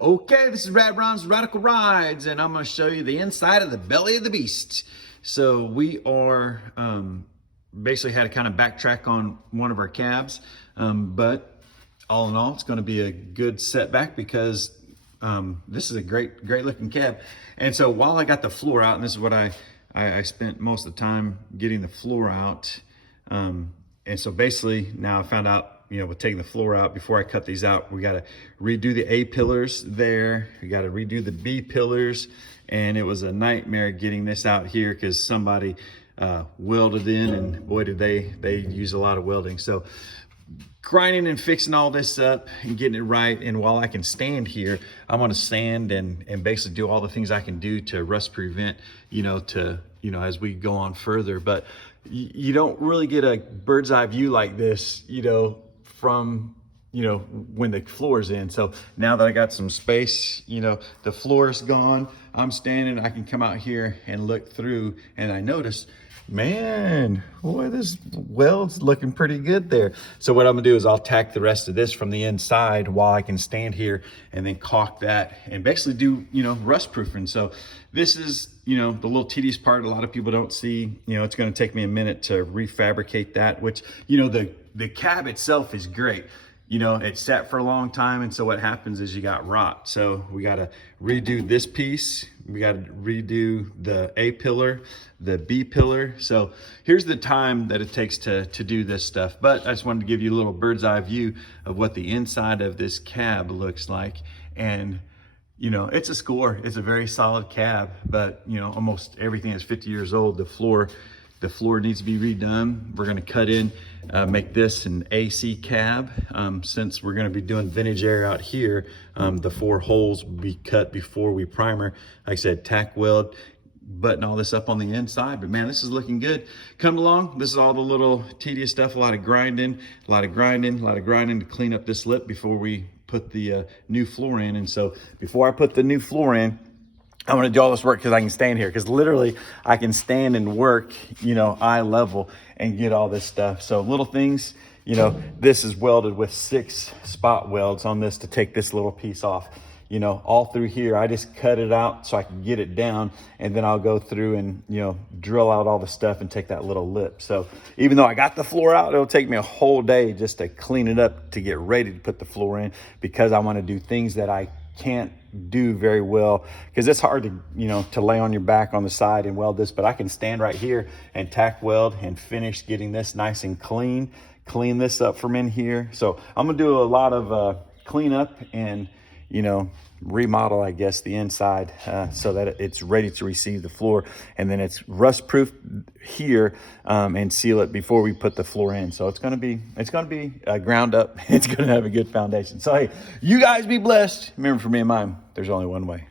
Okay, this is Rad Ron's Radical Rides, and I'm going to show you the inside of the belly of the beast. So we are basically had to kind of backtrack on one of our cabs, but all in all, it's going to be a good setback because this is a great looking cab. And so while I got the floor out, and this is what I spent most of the time getting the floor out, and so basically now I found out, with taking the floor out, before I cut these out, we got to redo the A pillars there. We got to redo the B pillars. And it was a nightmare getting this out here because somebody welded in, and boy, did they use a lot of welding. So grinding and fixing all this up and getting it right. And while I can stand here, I'm going to sand and basically do all the things I can do to rust prevent, as we go on further. But you don't really get a bird's eye view like this, from when the floor's in. So now that I got some space, the floor's gone, I'm standing, I can come out here and look through, and I notice, man, boy, this weld's looking pretty good there. So what I'm gonna do is I'll tack the rest of this from the inside while I can stand here and then caulk that and basically do, rust proofing. So this is, the little tedious part a lot of people don't see. It's gonna take me a minute to refabricate that, which, the cab itself is great. It sat for a long time, and so what happens is you got rot. So we got to redo this piece. We got to redo the A pillar, the B pillar. So here's the time that it takes to do this stuff. But I just wanted to give you a little bird's eye view of what the inside of this cab looks like. And it's a score. It's a very solid cab, but almost everything is 50 years old. The floor needs to be redone. We're gonna cut in, make this an AC cab. Since we're gonna be doing vintage air out here, the 4 holes will be cut before we primer. Like I said, tack weld, button all this up on the inside. But man, this is looking good. Come along, this is all the little tedious stuff, a lot of grinding to clean up this lip before we put the new floor in. And so before I put the new floor in, I'm gonna do all this work because I can stand here, because literally I can stand and work, eye level and get all this stuff. So little things, this is welded with 6 spot welds on this to take this little piece off. All through here, I just cut it out so I can get it down, and then I'll go through and, drill out all the stuff and take that little lip. So even though I got the floor out, it'll take me a whole day just to clean it up to get ready to put the floor in, because I want to do things that I can't do very well, because it's hard to lay on your back on the side and weld this. But I can stand right here and tack weld and finish getting this nice and clean this up from in here. So I'm gonna do a lot of cleanup and remodel, I guess, the inside, so that it's ready to receive the floor, and then it's rust proof here, and seal it before we put the floor in. So it's gonna be ground up. It's gonna have a good foundation. So hey, you guys be blessed. Remember, for me and mine, there's only one way.